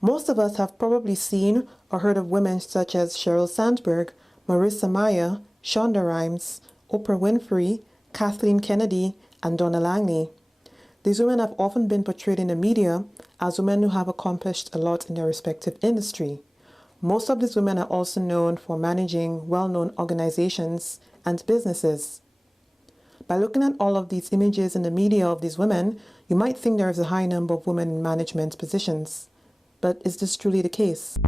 Most of us have probably seen or heard of women such as Sheryl Sandberg, Marissa Mayer, Shonda Rhimes, Oprah Winfrey, Kathleen Kennedy, and Donna Langley. These women have often been portrayed in the media as women who have accomplished a lot in their respective industry. Most of these women are also known for managing well-known organizations and businesses. By looking at all of these images in the media of these women, you might think there is a high number of women in management positions. But is this truly the case?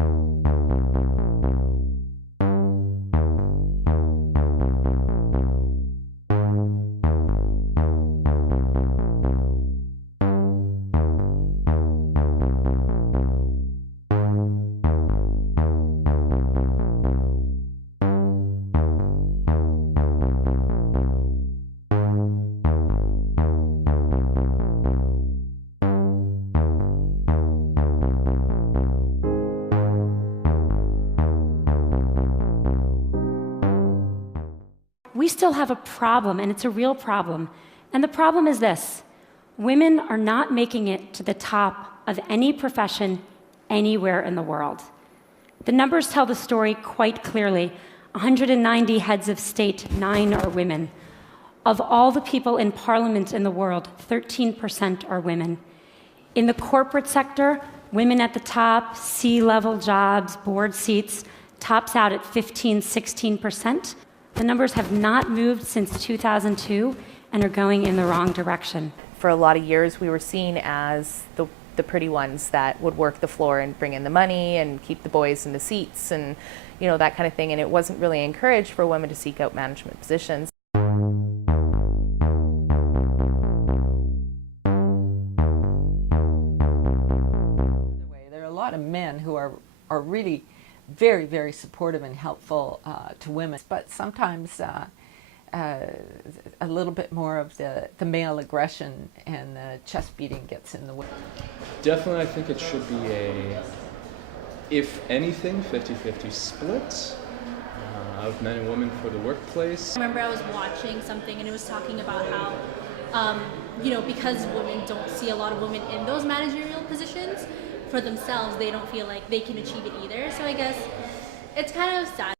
We still have a problem, and it's a real problem. And the problem is this: women are not making it to the top of any profession anywhere in the world. The numbers tell the story quite clearly. 190 heads of state, 9 are women. Of all the people in parliament in the world, 13% are women. In the corporate sector, women at the top, C-level jobs, board seats, tops out at 15-16%. The numbers have not moved since 2002 and are going in the wrong direction. For a lot of years, we were seen as the pretty ones that would work the floor and bring in the money and keep the boys in the seats and, you know, that kind of thing. And it wasn't really encouraged for women to seek out management positions. There are a lot of men who are really very, very supportive and helpful to women, but sometimes a little bit more of the male aggression and the chest beating gets in the way. Definitely, I think it should be a, if anything, 50-50 split of men and women for the workplace. I remember I was watching something and it was talking about how, you know, because women don't see a lot of women in those managerial positions, for themselves, they don't feel like they can achieve it either. So I guess it's kind of sad.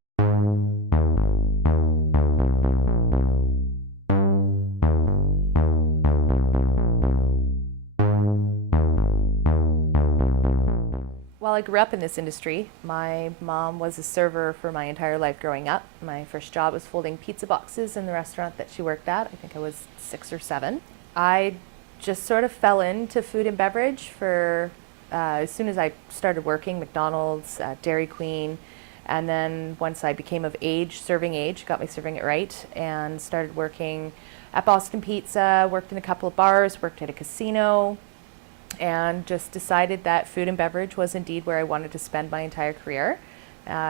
While I grew up in this industry, my mom was a server for my entire life growing up. My first job was folding pizza boxes in the restaurant that she worked at. I think I was 6 or 7. I just sort of fell into food and beverage for as soon as I started working, McDonald's, Dairy Queen, and then once I became of age, serving age, got me serving it right, and started working at Boston Pizza, worked in a couple of bars, worked at a casino, and just decided that food and beverage was indeed where I wanted to spend my entire career.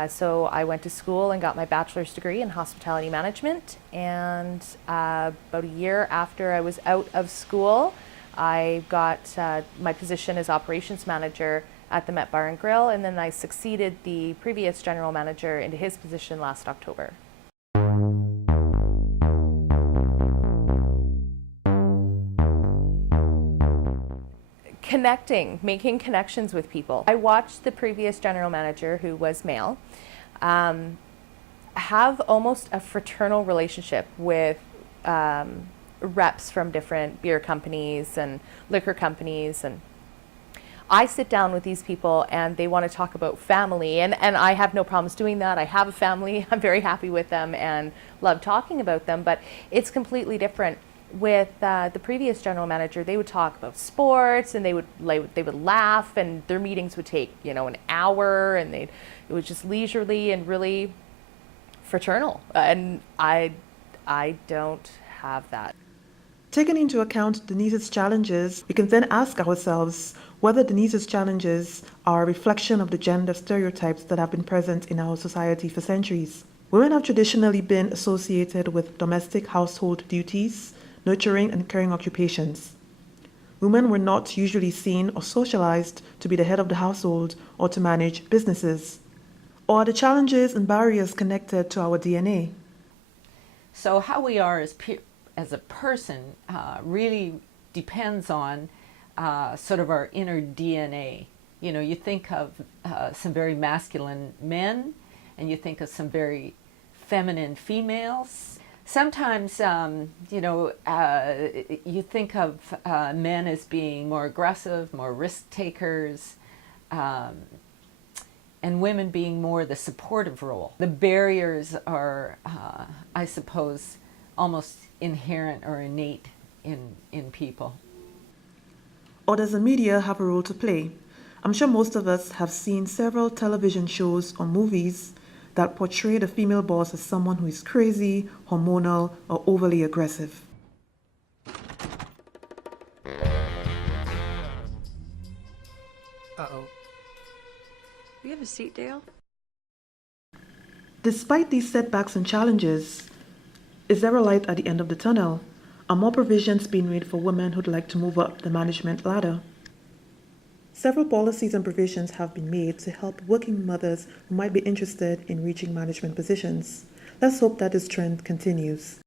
So I went to school and got my bachelor's degree in hospitality management, and about a year after I was out of school, I got my position as operations manager at the Met Bar and Grill, and then I succeeded the previous general manager into his position last October. Connecting, making connections with people. I watched the previous general manager, who was male, have almost a fraternal relationship with reps from different beer companies and liquor companies, and I sit down with these people and they want to talk about family, and I have no problems doing that. I have a family, I'm very happy with them and love talking about them, but it's completely different. With the previous general manager, they would talk about sports and they would laugh, and their meetings would take, you know, an hour, and it was just leisurely and really fraternal, and I don't have that. Taking into account Denise's challenges, we can then ask ourselves whether Denise's challenges are a reflection of the gender stereotypes that have been present in our society for centuries. Women have traditionally been associated with domestic household duties, nurturing and caring occupations. Women were not usually seen or socialized to be the head of the household or to manage businesses. Or are the challenges and barriers connected to our DNA? So how we are as a person really depends on sort of our inner DNA. You know, you think of some very masculine men and you think of some very feminine females. Sometimes, you think of men as being more aggressive, more risk takers, and women being more the supportive role. The barriers are, I suppose, almost inherent or innate in people. Or does the media have a role to play? I'm sure most of us have seen several television shows or movies that portray the female boss as someone who is crazy, hormonal, or overly aggressive. Uh-oh. Do you have a seat, Dale? Despite these setbacks and challenges, is there a light at the end of the tunnel? Are more provisions being made for women who'd like to move up the management ladder? Several policies and provisions have been made to help working mothers who might be interested in reaching management positions. Let's hope that this trend continues.